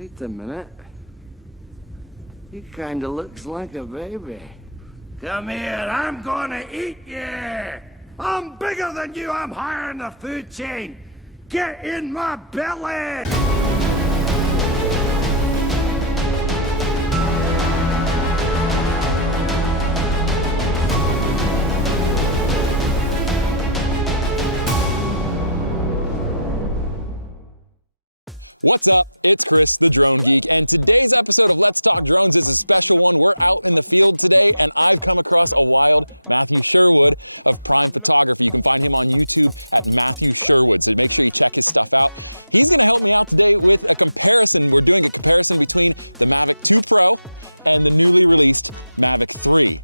Wait a minute. He kinda looks like a baby. Come here, I'm gonna eat you! I'm bigger than you, I'm higher in the food chain! Get in my belly! What's up? It's Chris, the Drone Geek, and today's episode of Let's Talk Drones is a special one. We're out in the field today, and I've come across a wild Matthew Sherwood of Prime Photography. You can find him on YouTube at Matthew Sherwood, so make sure you check his stuff out. He's gonna help me out today with a comparison. We're doing a comparison between the Mavic 2 Pro and the newly released Mavic 3.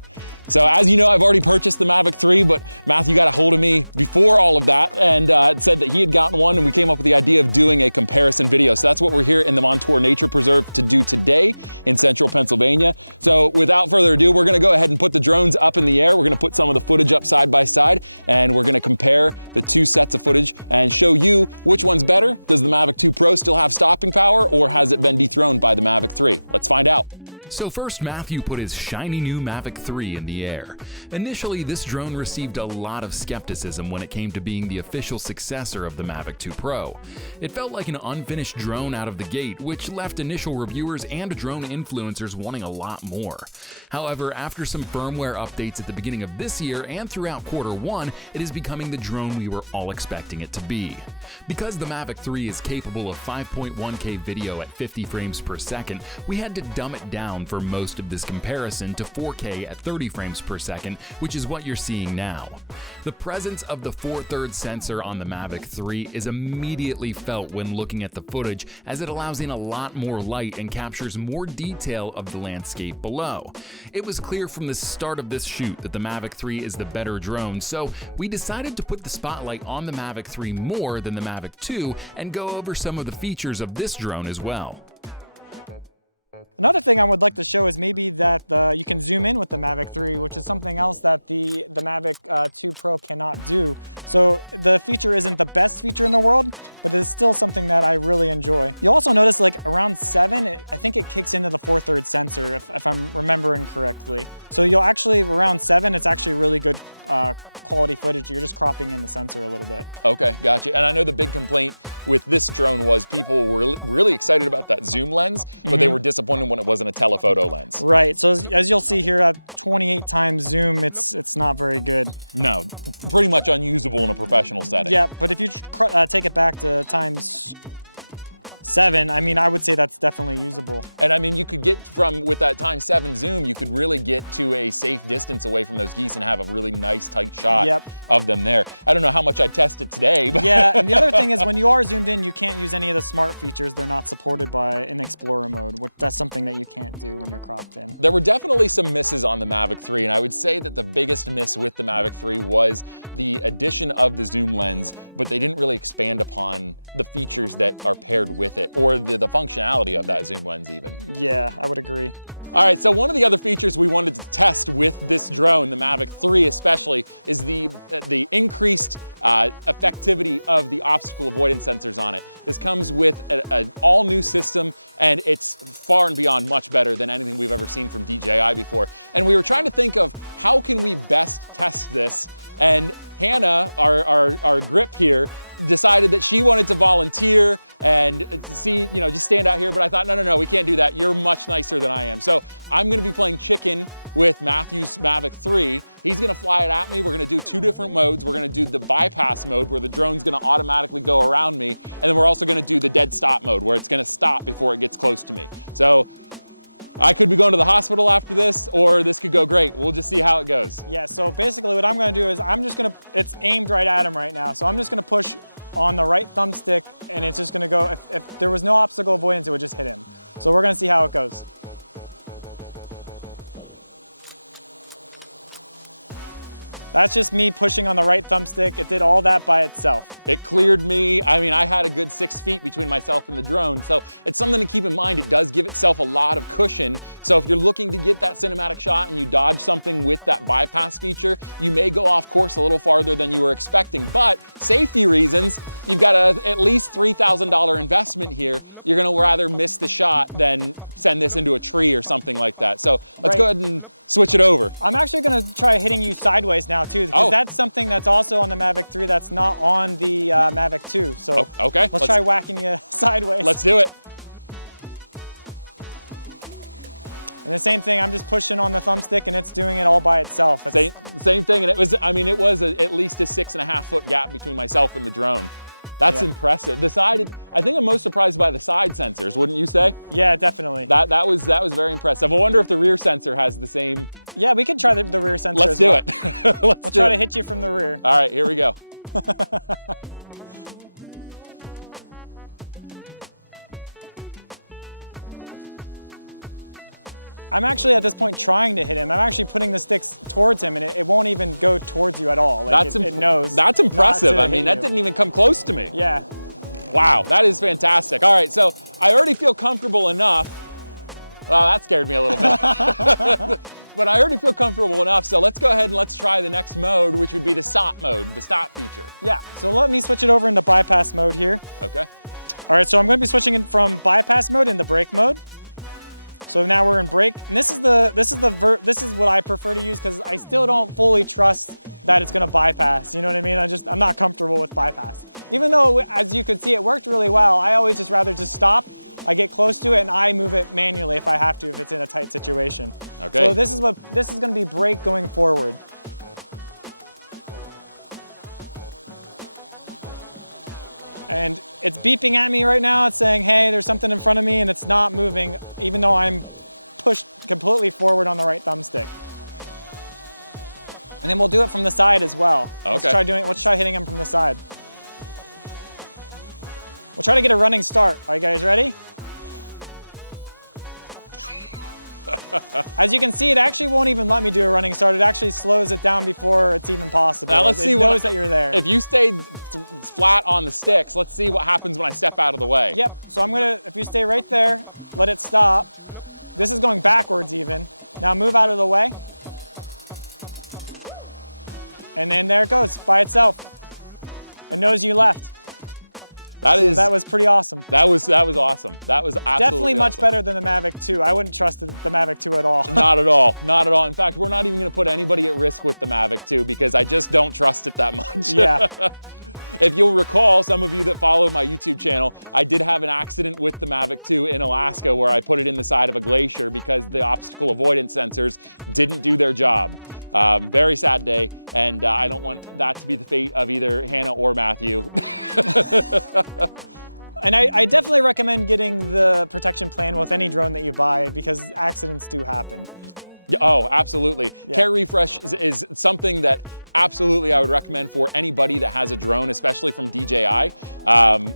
So as you know, I've already purchased the Mavic 3, but Matthew got a hold of me before all of that and said that he had gotten one, and we came up with the idea of doing a comparison video. So that's what we're here in the Montour Nature Preserve to do today in central Pennsylvania. So without further ado, we're gonna go ahead and put the drones up in the air. We're gonna put some of the footage up side by side, and we're gonna compare the two sets of footage and show you which one's better. Does the Mavic 2 Pro still have stopping power, or has it been dethroned by the Mavic 3? Let's find out. So first, Matthew put his shiny new Mavic 3 in the air. Initially, this drone received a lot of skepticism when it came to being the official successor of the Mavic 2 Pro. It felt like an unfinished drone out of the gate, which left initial reviewers and drone influencers wanting a lot more. However, after some firmware updates at the beginning of this year and throughout Q1, it is becoming the drone we were all expecting it to be. Because the Mavic 3 is capable of 5.1K video at 50 frames per second, we had to dumb it down for most of this comparison to 4K at 30 frames per second, which is what you're seeing now. The presence of the 4/3 sensor on the Mavic 3 is immediately felt when looking at the footage, as it allows in a lot more light and captures more detail of the landscape below. It was clear from the start of this shoot that the Mavic 3 is the better drone, so we decided to put the spotlight on the Mavic 3 more than the Mavic 2 and go over some of the features of this drone as well. Another thing I would like to show is maybe that you can zoom in with the Mavic 3, which is something else that the Mavic 2 Pro cannot do. So the feature isn't the best feature in the world, but it is still something that I really enjoy. You'll also notice like around 7, I think it kicks into the 4/3 sensor if I'm remembering correctly. So you'll actually, around 7, it's actually really good quality footage. You're just cropping in the sensor a little bit. Okay, gotcha. And I know the big complaint with this drone was people were really excited about that zoom lens, but they were disappointed when it wasn't a telephoto lens. Right, so as you'll see here at 28 times zoom, it's not very good. No, pretty much unusable in a professional setting. Yeah, but if you take it back to times 7, I mean, I would say that's definitely usable. And I mean, you could get with that times 7 zoom, you could really get to a safe distance away from those geese and have a really nice tight shot of them there. I don't know how much I'd test it today, but yeah, and the other thing is when you are zoomed in, you can't use any of the smart features. They're not supported in Explorer mode. That's something that you can't do when you're cropped in. There were definitely some misses on the Mavic 3, and I would say that the biggest miss with the Mavic 3 was the addition of the zoom lens, but they didn't really expand upon the features that are paired with it, or the functionality of that zoom lens even. Yeah, I would agree. All right, so one of the other features we wanted to test with this drone, the Mavic 3 especially, is the increased effectivity of the obstacle avoidance sensors on it. This comes with an all-new system, and it's far and beyond much better than anything we've ever seen from DJI before. And we were trying to think of how can we best test this, and Hannah, our grip here, decided that she wanted to volunteer and see, just stand out here, but I thought, no, we can't do that. You're much nicer than I am. So I'm gonna be playing chicken with Matthew's Mavic 3. He's gonna fly it at me. We're gonna do 2 different modes. We're gonna do the bypass mode where the drone's gonna automatically go around me. And then we're also gonna do the dead stop mode where it's gonna stop before it gets close to me. So I could be going to the hospital after this, or this could go great. We'll just see how it goes. Yeah, so basically what I'm gonna do is it's aimed right at him right now. So I'm just gonna push on the right thumbstick, and it's just gonna go, if there was no obstacle avoidance, it would just hit him. So we're gonna see how it goes. That's just me pushing on the right thumbstick. It did all that by itself. It cleared me. I mean, I had a good 6 feet between myself and the drone, so it's something to keep in mind. It does give itself a lot of cushion. So if you're looking to get that cinematic shot and you dodge something with that bypass feature, you may go off course a little farther than you were expecting. But safety reasons, you've got at least $3,000 investment here. You're gonna rather miss the shot than send this into a tree or something like that. So let's go ahead and switch it over. I'm actually gonna try hitting you sideways now too, because that's something that's also on the Mavic 3 that's not on the Mavic 2. So okay, let's try whacking you sideways. Let's do it. And the same thing, I'm just pushing on the thumbstick and it's doing it all by itself. Same thing, and it was, I mean, it was at least a 6.5 foot gap between myself and the drone. That's impressive. The side, I think I'm most surprised by the side sensors, wouldn't you say? Yeah, definitely. That was very impressive. I wonder if the rear sensor has the same. Yeah, we can try the rear sensor Let's as do well. it. We'll try to hit you from the rear. All right, here we go. I'm actually at this point trying to hit him. I'm actually putting the sticks towards him and it won't even go towards you at all. Like it knows. That's impressive. I mean, that didn't even come close to me. Yeah. Wow, that is fantastic. All right, so I already feel comfortable enough. Well, that scared me a little bit. But I already feel comfortable enough, so let's go ahead and let's try the next mode, which would be the stop mode, the stop feature. Yeah, so let me switch it over into bypass mode here. Okay. All right, so I'm gonna be switching it from bypass mode into brake mode. So now we're in brake, and this is what I prefer to use because I still don't fully trust that it's gonna bypass. You know what I mean? I'm not comfortable with bypass. Even though, as you could see, it worked really well. I always just rather just stop. I get close to it and I move it manually if I have to, if it's in a tight situation. Okay. So this is gonna be brake going forward. And it's beeping at me right now. It's saying, hey, there's something in front of me and it's not moving, even though I'm pushed completely forward on the right thumbstick. And then we'll do it from the side as well. Okay. Let's try hitting him from the side. We'll try to get a running start. Are you guys ready? As you can see, it actually won't even let me do a running start. It actually slows it down before it's even possible. Now let's see it knows that you're there. If you stayed flat on the sticks, let's see what happens when I step out of the way. Yep, so if you stay right there, let it stop. This is going backwards even. Now move out of the way. And then there it goes by itself. It knows you left. That was pretty awesome. That was awesome. That was absolutely definitely much awesome. better than the Mavic 2. I wouldn't trust the Mavic 2 at all. Not at all, not at all. In fact, we're not even gonna put anybody at risk with the Mavic 2 because I just don't trust it that much. Yeah. If you'll recall, some of you that follow my YouTube channel, I did have an accident with the Mavic 2 in Alaska where I put it in the side of a glacier because the obstacle avoidance sensors didn't do their job. Very sad day, and I don't want that to be the fate of either Hannah or Matthew. And I definitely recommend getting the protection plan with any drone that you buy because accidents do happen. Oh, absolutely. Yeah. Care refresh is something that absolutely I would recommend for anybody that has a drone, especially from DJI.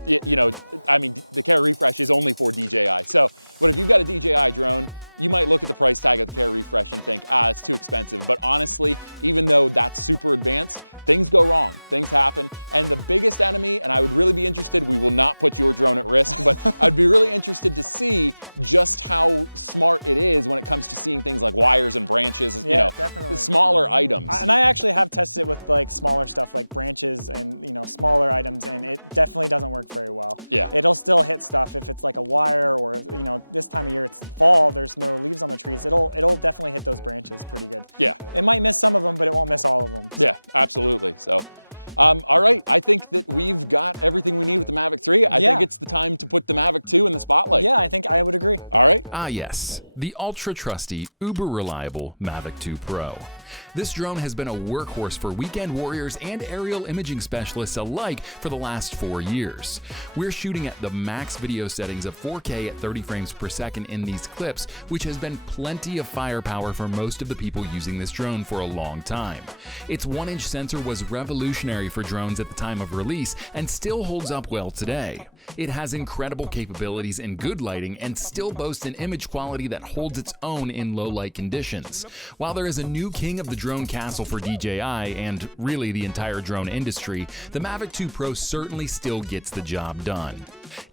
You know, I mean, the care refresh is only for DJI. So, but if you've got a DJI drone, you might look at the price tag of the care refresh and think, it's too expensive. But honestly, even though that's super advanced, things go wrong, things happen. And the biggest enemy, and I would really be interested, we will not put your drone at risk, but I'd be really interested to see just how smart it is when it comes to seeing things like wires and branches, you know, definitely. Smaller items. And I actually have tested it with like smaller stuff like branches and, you know, smaller items, and it definitely doesn't work very well. Yeah. It'll still hit stuff if it's like a wire or, you know, this time of year it's fall, there's no leaves on the trees. It'll definitely hit those branches pretty good. Yeah. It might miss some of them, but it won't miss all of them. So. Yeah, absolutely. So, all right, I think that we've got everything we need with the Mavic 3. I think it's the time to put the Mavic 2 in the spotlight. Yeah, I think I would agree. All right. Ah yes, the ultra trusty, uber reliable Mavic 2 Pro. This drone has been a workhorse for weekend warriors and aerial imaging specialists alike for the last 4 years. We're shooting at the max video settings of 4K at 30 frames per second in these clips, which has been plenty of firepower for most of the people using this drone for a long time. Its 1-inch sensor was revolutionary for drones at the time of release and still holds up well today. It has incredible capabilities in good lighting and still boasts an image quality that holds its own in low light conditions. While there is a new king of the drone castle for DJI and really the entire drone industry, the Mavic 2 Pro certainly still gets the job done.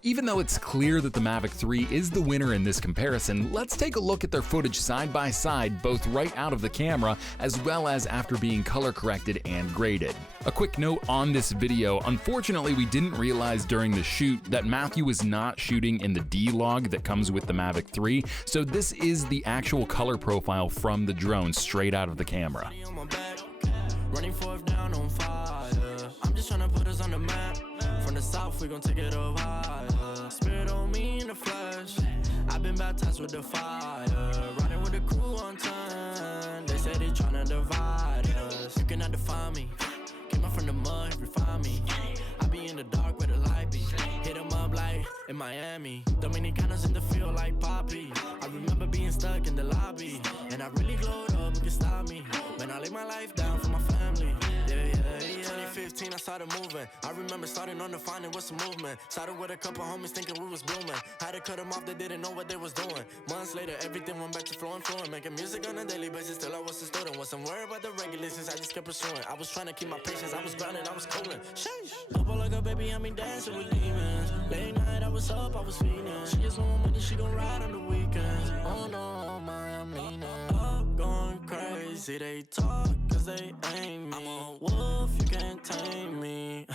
Even though it's clear that the Mavic 3 is the winner in this comparison, let's take a look at their footage side by side, both right out of the camera as well as after being color corrected and graded. A quick note on this video, unfortunately we didn't realize during the shoot that Matthew is not shooting in the D-Log that comes with the Mavic 3, so this is the actual color profile from the drone straight out of the camera. Running forth down on fire. I'm just trying to put us on the map. From the south, we gon' take it over higher. Spirit on me in the flesh. I've been baptized with the fire. Riding with the crew on time. They say they tryna divide us. You cannot define me. Came up from the mud, refine me. I be in the dark where the light be. Hit 'em up like in Miami. Dominicanos in the field like Poppy. I remember being stuck in the lobby. And I really glowed up, you can stop me. Man, I laid my life down for my family. Yeah. 2015, I started moving. I remember starting on the finding what's the movement. Started with a couple homies thinking we was blooming. Had to cut them off, they didn't know what they was doing. Months later, everything went back to flowing. Making music on a daily basis, still I was a student. Wasn't worried about the regulations, I just kept pursuing. I was trying to keep my patience, I was grounded, I was cooling. Up like a baby, I mean dancing with demons. Late night, I was up, I was feeding. She just want me, she gon' ride on the weekends. Oh no, I mean it. Going crazy, they talk cause they ain't me. I'm a wolf, you can't tame me.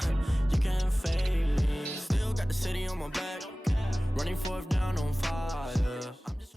You can't fade me. Still got the city on my back. Running forth down on fire.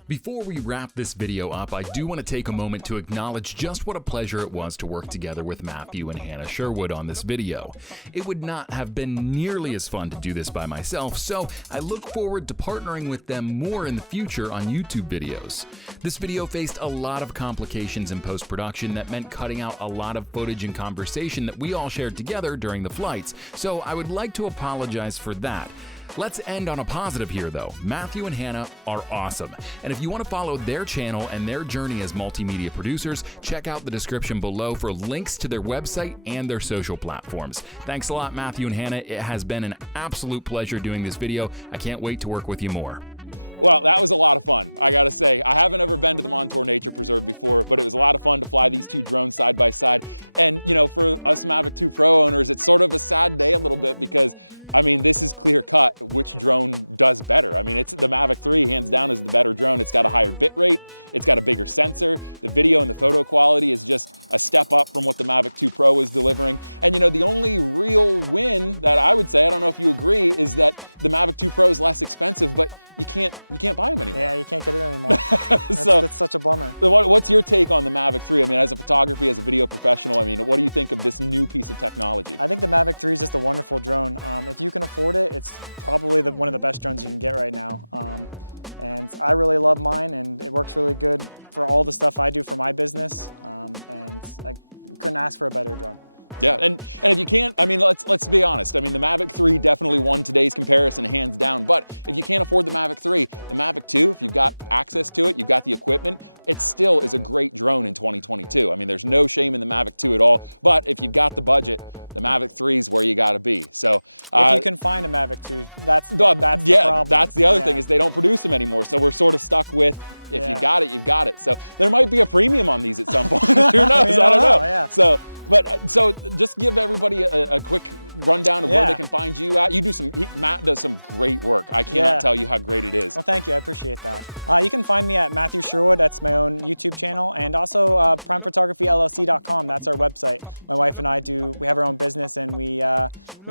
Before we wrap this video up, I do want to take a moment to acknowledge just what a pleasure it was to work together with Matthew and Hannah Sherwood on this video. It would not have been nearly as fun to do this by myself, so I look forward to partnering with them more in the future on YouTube videos. This video faced a lot of complications in post-production that meant cutting out a lot of footage and conversation that we all shared together during the flights, so I would like to apologize for that. Let's end on a positive here though. Matthew and Hannah are awesome. And if you want to follow their channel and their journey as multimedia producers, check out the description below for links to their website and their social platforms. Thanks a lot, Matthew and Hannah. It has been an absolute pleasure doing this video. I can't wait to work with you more. Well, that was a lot of fun, I gotta say. I haven't ever been to the Montour Nature Preserve before, but it was a lot of fun to fly these two drones side by side. And you know, for us Mavic 2 Pro owners, it's sort of a sad day a little bit because, I mean, this is clear cut which drone does better. I mean, it's the Mavic 3 hands down is the better drone. It's got a higher bit rate, it's got a bigger sensor, the video and the photo quality is just a step up from what the Mavic 2 Pro is delivering. And you know, the only real win that I would say, I don't know if you agree, is that the Mavic 2 Pro is less expensive, but you can't buy them anymore. Yeah, you can't get it anymore. That's such a bummer. What's your take on the Mavic 3? I mean, as a photography, as a video professional, I mean, what do you think of this new piece of technology? I think the Mavic 3 is just a wonderful drone. If you can afford it, it's probably one of the best drones you can get right now. And I really love mine, and it works really good for all the stuff I do for my business. And I couldn't ask for a better drone. Yeah, and if you can't, I mean, let's be honest. I mean, the Mavic 3 definitely won today's comparison hands down, but if you can't afford the Mavic 3, the Mavic 2, if you've got access to it, you've got the equipment, it still is a great drone in 2022. I mean, there's no shame in the Mavic 2 at all, but if you've got the budget, the Mavic 3 is where you gotta be. So if you can find a Mavic 2, that's the problem. That's the other thing is they don't produce them anymore. So we're sort of stuck with, if you got it, you've got it. So there might be a premium on these at some point. Who knows? I don't know. Yeah. So just give everybody a quick rundown of where they can find you at. You do Matt does some great work. I cannot tell you how great it is. Well, thank you, I appreciate that. You can find me at Matthew Sherwood, that's my own YouTube channel, and also primephotographyllc.com, that's our website. My wife and I we have our own business, and we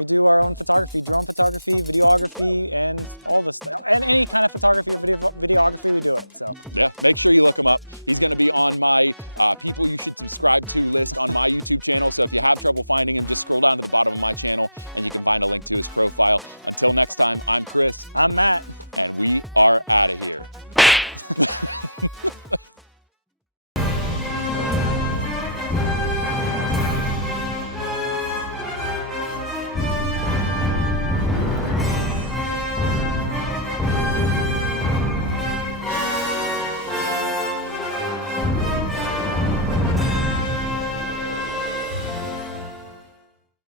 do our own photography, drone photography, videography, and all this stuff. And any kind of photography or videography, we do it, so. Yeah, make sure you look him up. He's gonna be on my people you should subscribe to list on my YouTube channel. So if you have trouble finding him, just scroll down to the bottom of my channel and you can find a link to his profile. Until next time, I'm Chris. I'm Matt. And we are out of here.